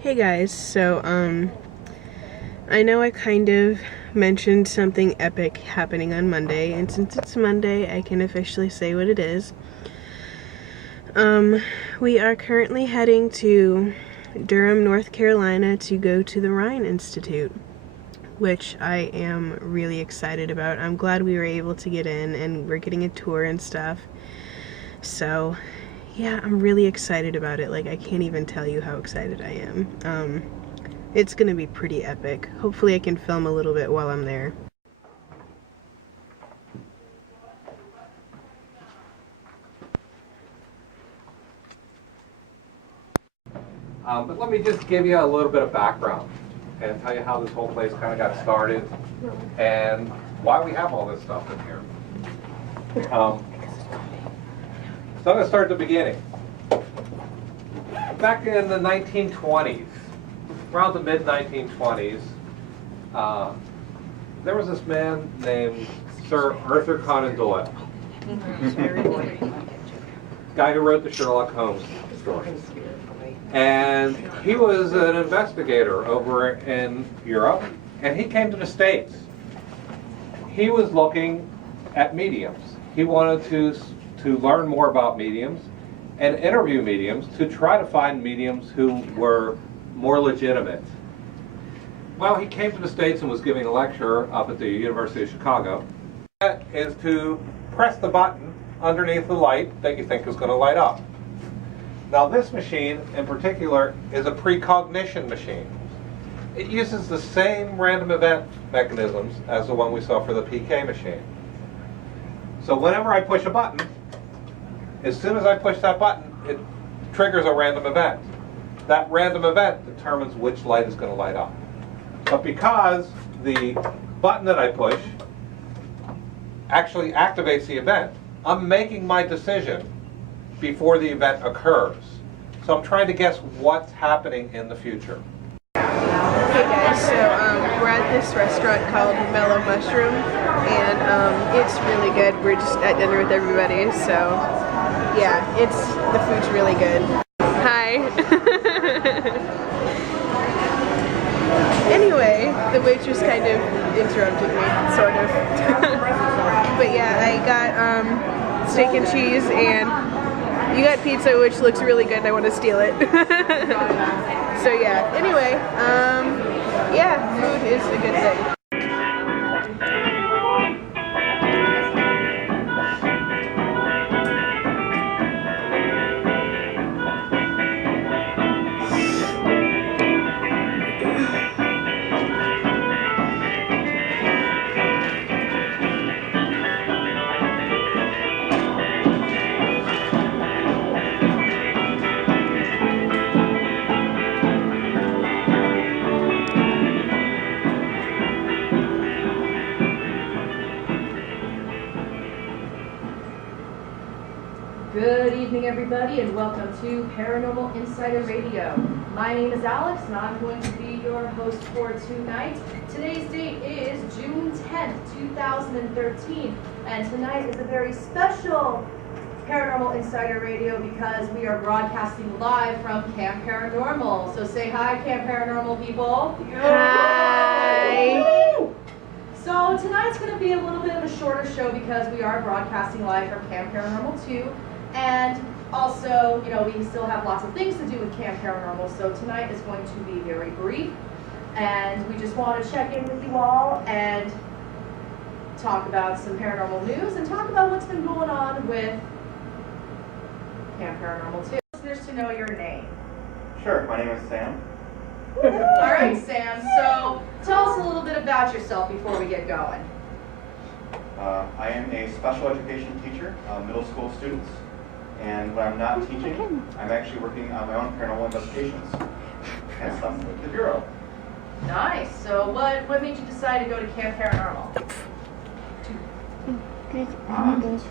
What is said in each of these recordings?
Hey guys, so I know I kind of mentioned something epic happening on Monday, and since it's Monday, I can officially say what it is. We are currently heading to Durham, North Carolina to go to the Rhine Institute, which I am really excited about. I'm glad we were able to get in and we're getting a tour and stuff. So yeah, I'm really excited about it. Like, I can't even tell you how excited I am. It's gonna be pretty epic. Hopefully I can film a little bit while I'm there. But let me just give you a little bit of background and tell you how this whole place kind of got started and why we have all this stuff in here. So I'm going to start at the beginning. Back in the 1920s, around the mid-1920s, there was this man named Sir Arthur Conan Doyle, guy who wrote the Sherlock Holmes stories. And he was an investigator over in Europe, and he came to the States. He was looking at mediums. He wanted to learn more about mediums and interview mediums to try to find mediums who were more legitimate. Well, he came to the States and was giving a lecture up at the University of Chicago. That is to press the button underneath the light that you think is going to light up. Now, this machine in particular is a precognition machine. It uses the same random event mechanisms as the one we saw for the PK machine. So whenever I push a button, as soon as I push that button, it triggers a random event. That random event determines which light is going to light up. But because the button that I push actually activates the event, I'm making my decision before the event occurs. So I'm trying to guess what's happening in the future. Hey guys, so we're at this restaurant called Mellow Mushroom, and it's really good. We're just at dinner with everybody, so yeah, the food's really good. Hi. Anyway, the waitress kind of interrupted me, sort of. But yeah, I got steak and cheese, and you got pizza, which looks really good, and I want to steal it. So yeah, anyway, yeah, food is a good thing. Good evening, everybody, and welcome to Paranormal Insider Radio. My name is Alex, and I'm going to be your host for tonight. Today's date is June 10th, 2013, and tonight is a very special Paranormal Insider Radio because we are broadcasting live from Camp Paranormal. So say hi, Camp Paranormal people. Hi. So tonight's going to be a little bit of a shorter show because we are broadcasting live from Camp Paranormal 2. And also, you know, we still have lots of things to do with Camp Paranormal, so tonight is going to be very brief. And we just want to check in with you all and talk about some paranormal news and talk about what's been going on with Camp Paranormal 2. Listeners to know your name. Sure, my name is Sam. All right, Sam, so tell us a little bit about yourself before we get going. I am a special education teacher, middle school students. And when I'm not teaching, I'm actually working on my own paranormal investigations and some with the Bureau. Nice. So what made you decide to go to Camp Paranormal?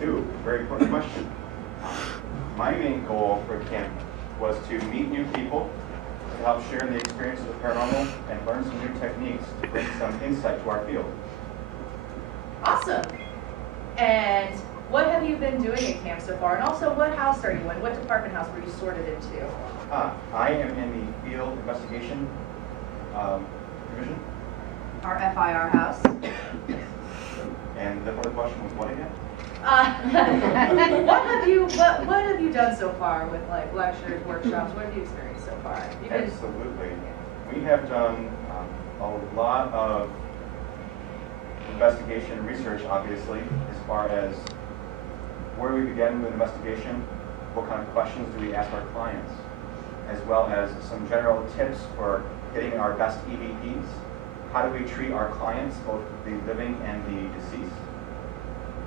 Two. Very important question. My main goal for camp was to meet new people, to help share in the experience of the paranormal, and learn some new techniques to bring some insight to our field. Awesome. And what have you been doing at camp so far? And also, what house are you in? What department house were you sorted into? I am in the field investigation division. Our FIR house. And the other question was what again? What have you done so far with like lectures, workshops? What have you experienced so far? Absolutely. We have done a lot of investigation and research, obviously, as far as where we begin with investigation, what kind of questions do we ask our clients, as well as some general tips for getting our best EVPs. How do we treat our clients, both the living and the deceased?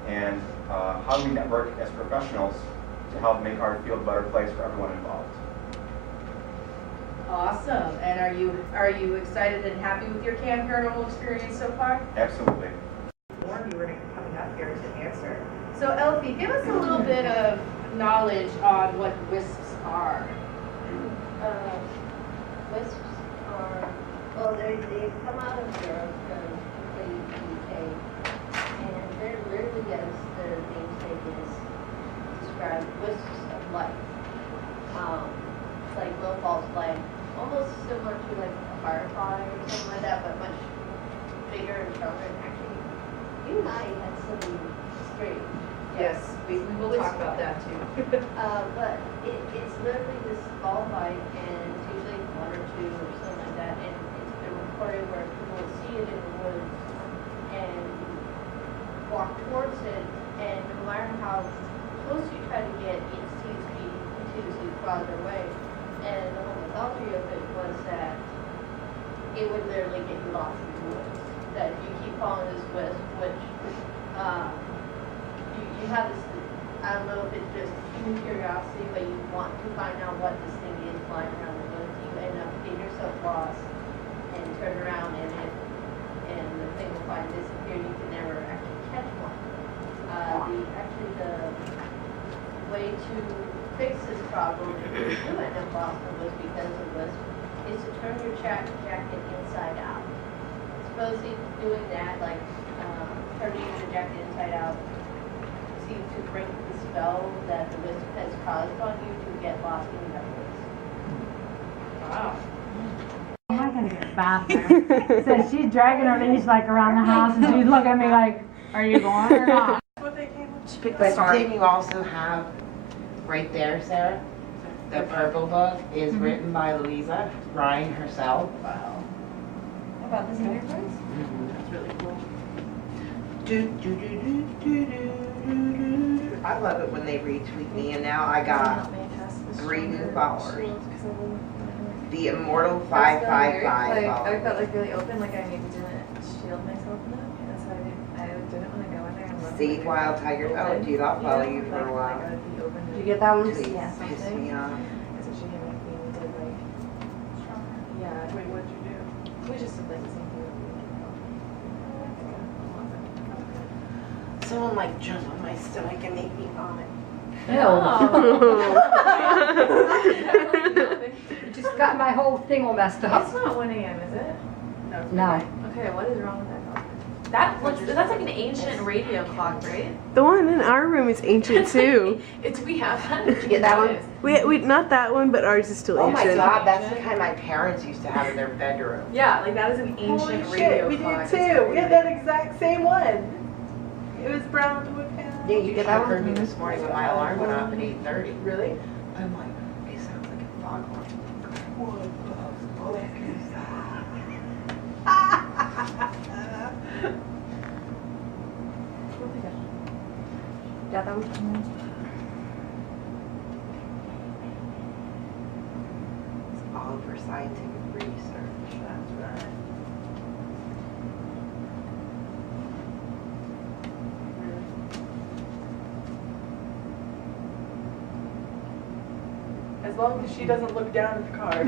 And how do we network as professionals to help make our field a better place for everyone involved? Awesome. And are you excited and happy with your camp paranormal experience so far? Absolutely. You were coming up here to answer. So Elfie, give us a little bit of knowledge on what WISPs are. WISPs are, well, they come out of Europe from the UK, and very rarely as their namesake is described, wisps of light. It's like low false light, almost similar to like a firefly or something like that, but much bigger and stronger. And actually, you and I had something strange. Yes, we will talk about that too. But it's literally this ball light, and it's usually one or two or something like that, and it's been reported where people will see it in the woods and walk towards it, and no matter how close you try to get, it seems to be continuously farther away. And the whole mythology of it was that it would literally get you lost in the woods. That if you keep following this wisp, which you have this, I don't know if it's just human curiosity, but you want to find out what this thing is flying around the woods. You end up getting yourself lost and turn around and the thing will find disappear. You can never actually catch one. The way to fix this problem if you do end up lost in the woods because of this is to turn your jacket inside out. Supposedly doing that, like turning your jacket inside out, seems to break the spell that the wisp has caused on you to get lost in the woods. Wow. I'm not gonna get a bathroom. So she's dragging her knees like around the house, and she's looking at me like, "Are you going or not?" But then you also have right there, Sarah, the purple book is written by Louisa Rhine herself. Wow. How about this Shaytards? That's really cool. I love it when they retweet me, and now I got 3 new followers. The Immortal 555 I followers. felt like really open, like I maybe didn't shield myself enough. That's why I didn't want to go in there and look. See Wild Tiger. Oh, dude, I'll follow you for a while. Did you get that one? Please piss me off. So she did like we did like yeah. Wait, what'd you do? We just did like the same thing. Someone like jump on my stomach and make me vomit. Just got my whole thing all messed up. It's not 1 a.m. is it? No. Okay, what is wrong with that clock? That's like an ancient radio clock, right? The one in our room is ancient too. We have that. Did you get that one? We not that one, but ours is still Oh my ancient. god, that's the kind my parents used to have in their bedroom. Yeah, like that is an ancient radio we clock. did too. We had that exact same one. It was brown wood panel. Yeah, you get that heard one? me this morning when my alarm went off at 8:30. Really? I'm like, it sounds like a foghorn. What the fuck is that? Got that one? It's all for scientific research. That's right. As long as she doesn't look down at the card.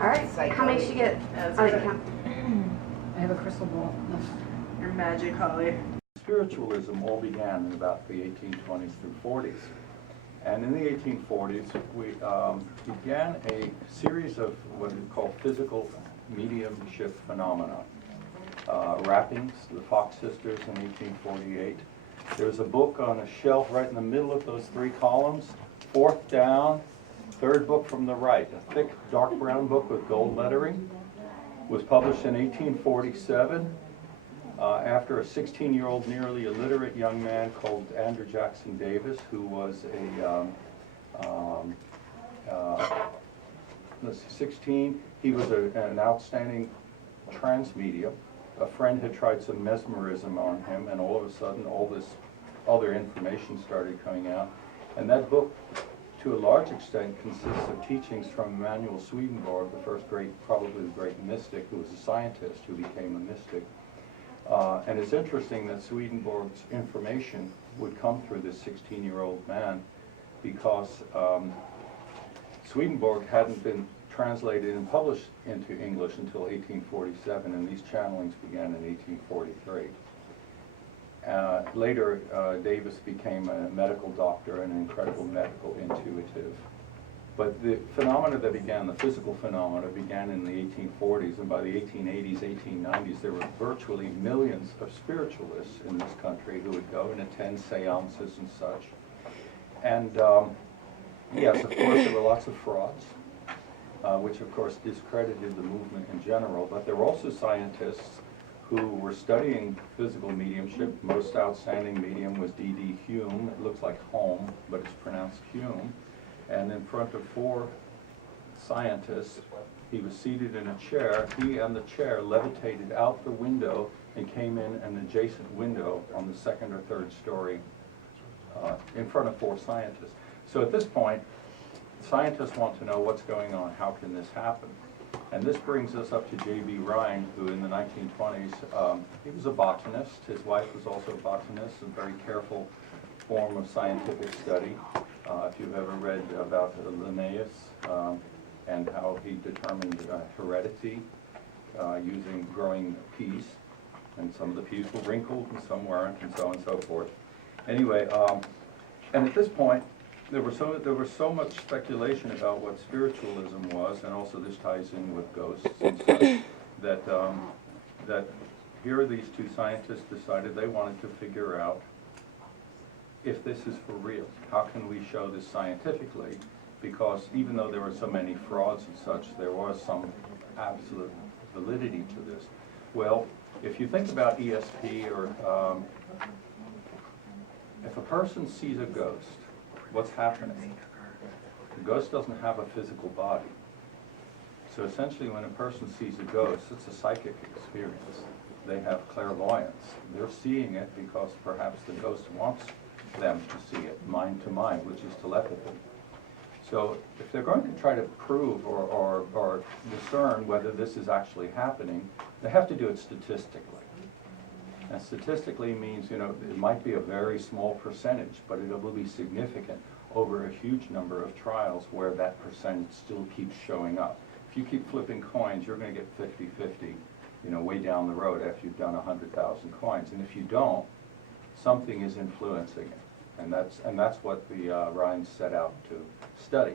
All right. How many did you get? That's Oh, good. count. I have a crystal ball. Your magic, Holly. Spiritualism all began in about the 1820s through 40s. And in the 1840s, we began a series of what we call physical mediumship phenomena. Rappings, the Fox sisters in 1848. There's a book on a shelf right in the middle of those three columns, fourth down, third book from the right, a thick dark brown book with gold lettering, was published in 1847 after a 16-year-old nearly illiterate young man called Andrew Jackson Davis, who was let's see, 16. He was an outstanding trance medium. A friend had tried some mesmerism on him, and all of a sudden all this other information started coming out. And that book, to a large extent, consists of teachings from Emanuel Swedenborg, the first great, probably the great mystic, who was a scientist who became a mystic. And it's interesting that Swedenborg's information would come through this 16-year-old man, because Swedenborg hadn't been translated and published into English until 1847, and these channelings began in 1843. Later, Davis became a medical doctor and an incredible medical intuitive. But the phenomena that began, the physical phenomena, began in the 1840s, and by the 1880s, 1890s, there were virtually millions of spiritualists in this country who would go and attend seances and such. And yes, of course, there were lots of frauds, which of course discredited the movement in general, but there were also scientists who were studying physical mediumship. Most outstanding medium was D.D. Hume. It looks like home, but it's pronounced Hume. And in front of 4 scientists, he was seated in a chair. He and the chair levitated out the window and came in an adjacent window on the 2nd or 3rd story in front of 4 scientists. So at this point, scientists want to know what's going on. How can this happen? And this brings us up to J.B. Rhine, who in the 1920s, he was a botanist. His wife was also a botanist, a very careful form of scientific study. If you've ever read about Linnaeus and how he determined heredity using growing peas, and some of the peas were wrinkled and some weren't, and so on and so forth. Anyway, and at this point, there was so much speculation about what spiritualism was, and also this ties in with ghosts and such, that here these 2 scientists decided they wanted to figure out if this is for real. How can we show this scientifically? Because even though there were so many frauds and such, there was some absolute validity to this. Well, if you think about ESP, or if a person sees a ghost, what's happening? The ghost doesn't have a physical body. So essentially when a person sees a ghost, it's a psychic experience. They have clairvoyance. They're seeing it because perhaps the ghost wants them to see it, mind to mind, which is telepathy. So if they're going to try to prove or discern whether this is actually happening, they have to do it statistically. And statistically means, it might be a very small percentage, but it will be significant over a huge number of trials where that percentage still keeps showing up. If you keep flipping coins, you're going to get 50-50, way down the road after you've done 100,000 coins. And if you don't, something is influencing it. And that's what the Rhine set out to study.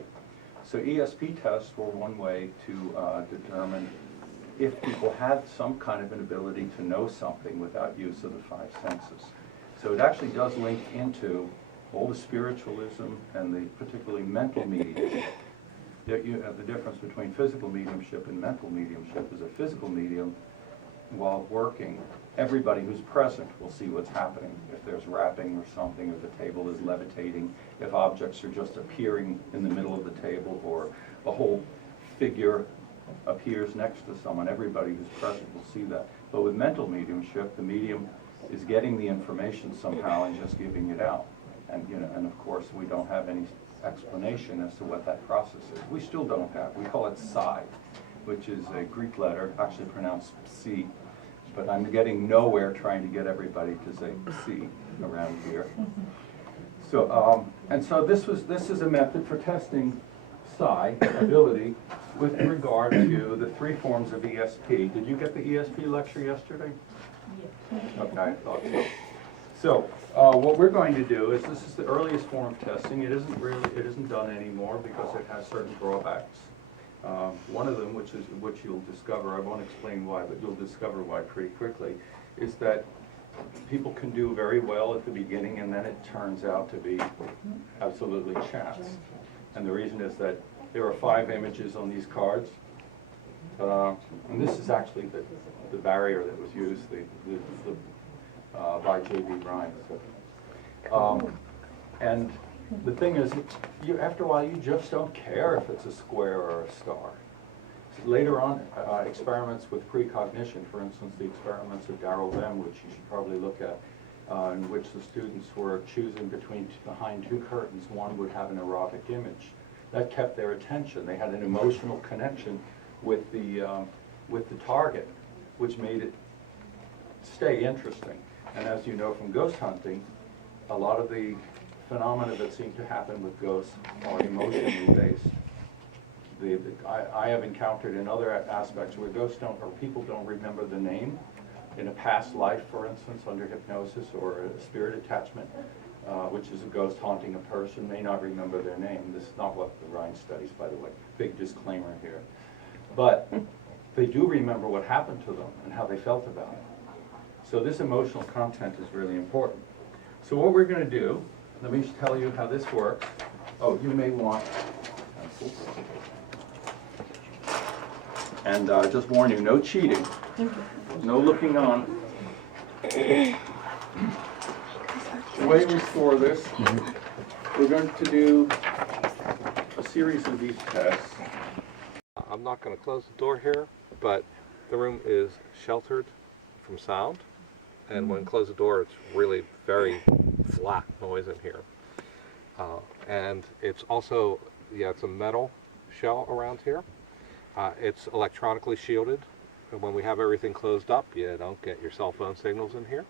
So ESP tests were one way to determine if people had some kind of an ability to know something without use of the 5 senses. So it actually does link into all the spiritualism and the particularly mental mediumship. The difference between physical mediumship and mental mediumship is a physical medium, while working, everybody who's present will see what's happening. If there's rapping or something, if the table is levitating, if objects are just appearing in the middle of the table, or a whole figure appears next to someone, everybody who's present will see that. But with mental mediumship, the medium is getting the information somehow and just giving it out. And and of course we don't have any explanation as to what that process is. We still don't have. We call it psi, which is a Greek letter, actually pronounced psi. But I'm getting nowhere trying to get everybody to say psi around here. So and so this is a method for testing psi ability with regard to the 3 forms of ESP. Did you get the ESP lecture yesterday? Yes. Okay, I thought so. So what we're going to do is, this is the earliest form of testing. It isn't done anymore because it has certain drawbacks. One of them, which you'll discover, I won't explain why, but you'll discover why pretty quickly, is that people can do very well at the beginning, and then it turns out to be absolutely chance. And the reason is that there are 5 images on these cards. And this is actually the barrier that was used by J.B. Rhine. And the thing is, after a while, you just don't care if it's a square or a star. Later on, experiments with precognition, for instance, the experiments of Darrell Lem, which you should probably look at, in which the students were choosing behind 2 curtains, one would have an erotic image. That kept their attention. They had an emotional connection with the target, which made it stay interesting. And as you know from ghost hunting, a lot of the phenomena that seem to happen with ghosts are emotionally based. I have encountered in other aspects where ghosts or people don't remember the name in a past life, for instance, under hypnosis, or a spirit attachment, which is a ghost haunting a person, may not remember their name. This is not what the Rhine studies, by the way. Big disclaimer here. But they do remember what happened to them and how they felt about it. So this emotional content is really important. So what we're going to do, let me just tell you how this works. Oh, you may want pencils. And just warn you, no cheating, no looking on. The way we store this, we're going to do a series of these tests. I'm not going to close the door here, but the room is sheltered from sound. And when you close the door, it's really very flat noise in here. And it's also, it's a metal shell around here. It's electronically shielded. And when we have everything closed up, you don't get your cell phone signals in here.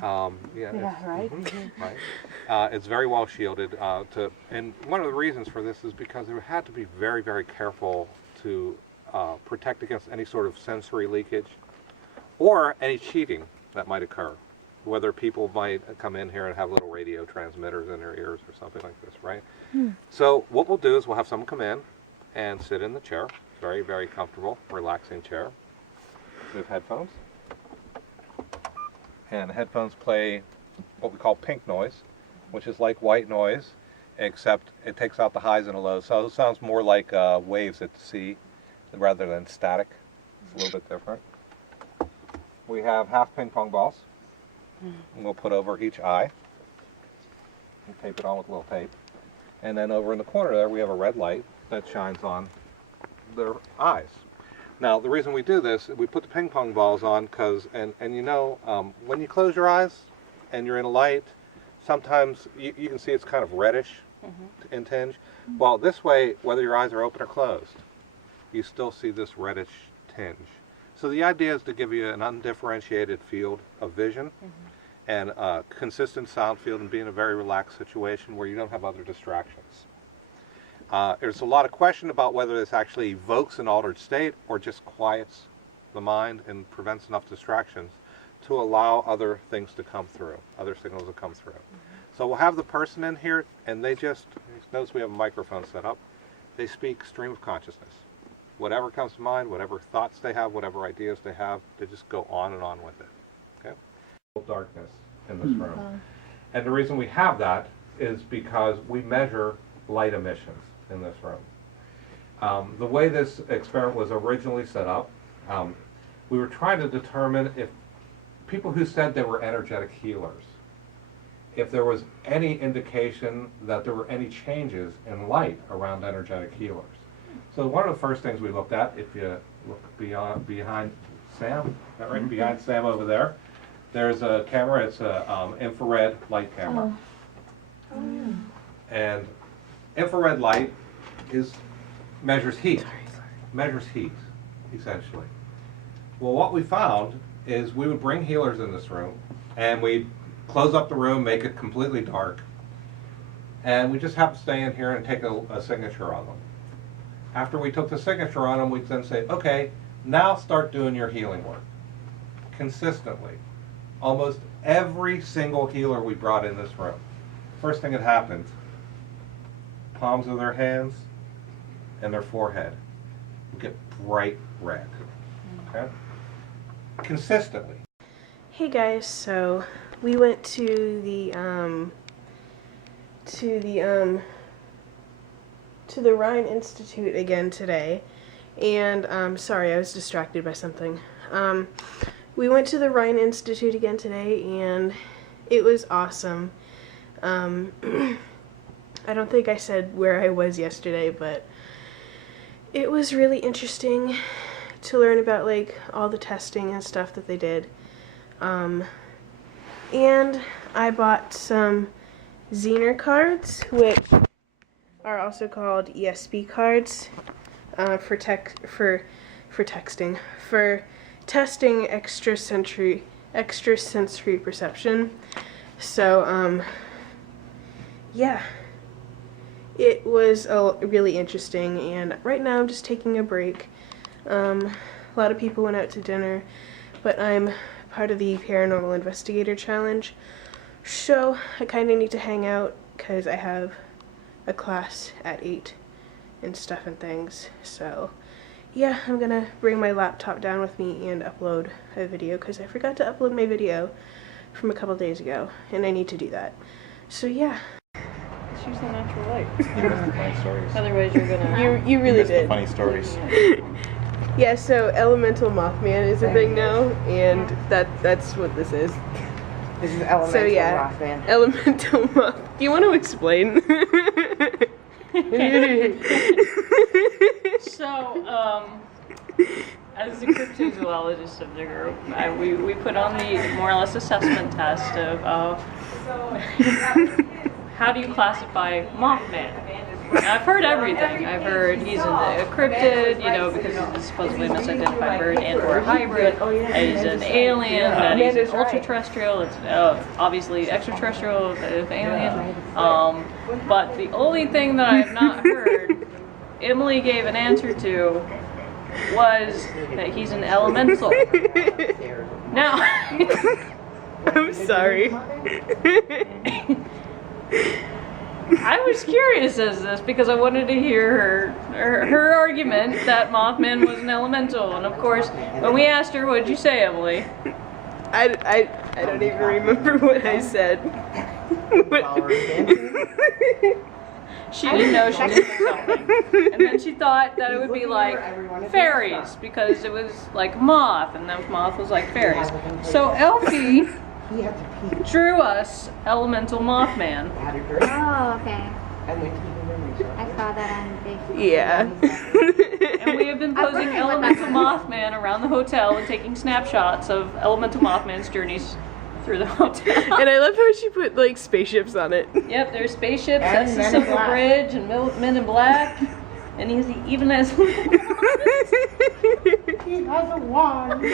Right. Right. It's very well shielded. And one of the reasons for this is because we had to be very, very careful to protect against any sort of sensory leakage or any cheating that might occur. Whether people might come in here and have little radio transmitters in their ears or something like this, right? So what we'll do is we'll have someone come in and sit in the chair. Very, very comfortable, relaxing chair. We have headphones. And the headphones play what we call pink noise, which is like white noise, except it takes out the highs and the lows. So it sounds more like waves at sea rather than static. It's a little bit different. We have half ping pong balls. And we'll put over each eye. And tape it on with a little tape. And then over in the corner there, we have a red light that shines on their eyes. Now, the reason we do this, we put the ping pong balls on because, and you know, when you close your eyes and you're in a light, sometimes you can see it's kind of reddish in tinge. Well, this way, whether your eyes are open or closed, you still see this reddish tinge. So the idea is to give you an undifferentiated field of vision and a consistent sound field and be in a very relaxed situation where you don't have other distractions. There's a lot of question about whether this actually evokes an altered state or just quiets the mind and prevents enough distractions to allow other things to come through, other signals to come through. So we'll have the person in here and they just, notice we have a microphone set up, they speak stream of consciousness. Whatever comes to mind, whatever thoughts they have, whatever ideas they have, they just go on and on with it. Okay? Darkness in this room. And the reason we have that is because we measure light emissions in this room. The way this experiment was originally set up, we were trying to determine if people who said they were energetic healers, if there was any indication that there were any changes in light around energetic healers. So one of the first things we looked at, if you look behind Sam, right behind Sam over there, there's a camera. It's a infrared light camera. And infrared light measures heat, essentially. Well, what we found is we would bring healers in this room, and we'd close up the room, make it completely dark, and we just have to stay in here and take a signature on them. After we took the signature on them, we'd then say, okay, now start doing your healing work. Consistently. Almost every single healer we brought in this room, first thing that happened, palms of their hands and their forehead will get bright red. Okay? Consistently. Hey guys, so we went to the Rhine Institute again today, and sorry, I was distracted by something. We went to the Rhine Institute again today, and it was awesome. I don't think I said where I was yesterday, but it was really interesting to learn about like all the testing and stuff that they did. And I bought some Zener cards, which are also called ESP cards, for testing extrasensory perception. So yeah, it was really interesting, and right now I'm just taking a break. A lot of people went out to dinner, but I'm part of the Paranormal Investigator Challenge, so I kind of need to hang out because I have a class at 8 and stuff and things. So yeah, I'm gonna bring my laptop down with me and upload a video because I forgot to upload my video from a couple days ago, and I need to do that. So yeah. Choose the natural light. You missed the funny stories. Otherwise you're gonna... You really missed did. the funny stories. Yeah, so Elemental Mothman is a thing now, and that's what this is. This is elemental So yeah, Mothman. Elemental Moth. Do you want to explain? So, as the cryptozoologist of the group, we put on the more or less assessment test of how do you classify Mothman? Now, I've heard everything. I've heard he's a cryptid, you know, because he's supposedly a misidentified bird and or a hybrid. He's an alien, that he's an ultra-terrestrial, it's obviously extraterrestrial, alien. But the only thing that I have not heard Emily gave an answer to was that he's an elemental. Now, I'm sorry. I was curious as this because I wanted to hear her argument that Mothman was an elemental, and of course, when we asked her, "What'd you say, Emily?" I don't even remember what I said. She didn't know she did something, and then she thought that it would be like fairies because it was like moth, and then moth was like fairies. So Elfie drew us Elemental Mothman. Oh, okay. I saw that on Facebook. Yeah. And we have been posing Elemental Mothman around the hotel and taking snapshots of Elemental Mothman's journeys through the hotel. And I love how she put like spaceships on it. Yep, there's spaceships, that's the Silver Bridge, and Men in Black, and he even has... He has a wand.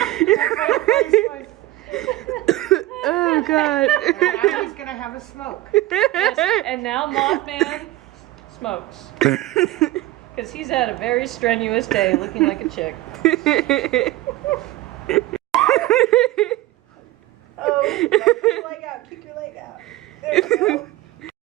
Oh god. Now he's gonna have a smoke. Yes, and now Mothman smokes. Because he's had a very strenuous day looking like a chick. Oh, put your leg out, kick your leg out. There you go.